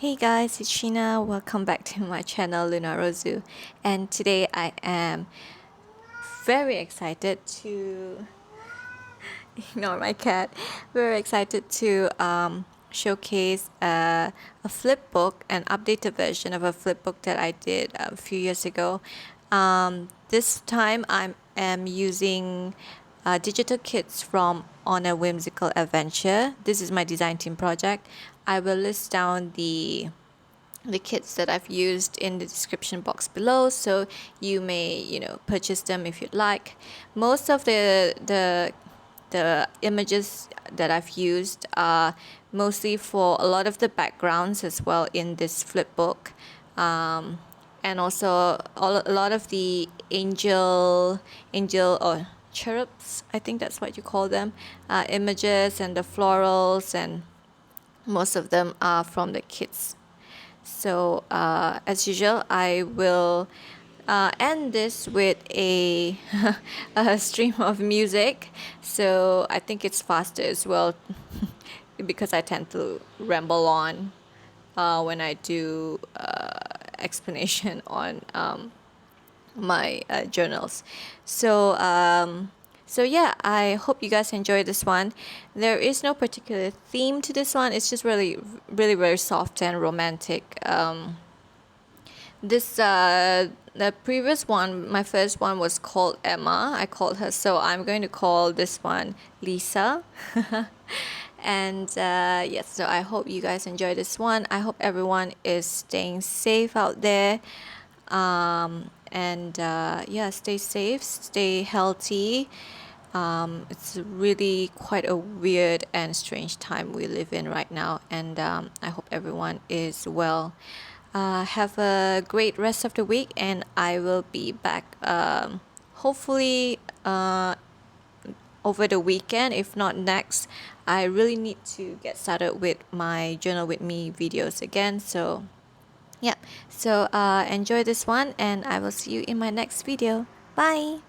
Hey guys, it's Sheena. Welcome back to my channel Lunarozu, and today I am very excited to ignore my cat. Very excited to showcase a flip book, an updated version of a flip book that I did a few years ago. This time I am using digital kits from On A Whimsical Adventure. This is my design team project. I will list down the kits that I've used in the description box below, so you may purchase them if you'd like. Most of the images that I've used are mostly for a lot of the backgrounds as well in this flip book, and also a lot of the angel or cherubs, I think that's what you call them, images, and the florals, and most of them are from the kits. So as usual, I will end this with a stream of music. So I think it's faster as well because I tend to ramble on when I do explanation on my journals. So yeah, I hope you guys enjoy this one. There is no particular theme to this one. It's just really very soft and romantic. The previous one, my first one, was called Emma. I called her, so I'm going to call this one Lisa. And yes, so I hope you guys enjoy this one. I hope everyone is staying safe out there. And yeah, stay safe, stay healthy. It's really quite a weird and strange time we live in right now, and I hope everyone is well. Have a great rest of the week, and I will be back hopefully over the weekend, if not next. I really need to get started with my journal with me videos again, so yeah. So enjoy this one, and I will see you in my next video. Bye.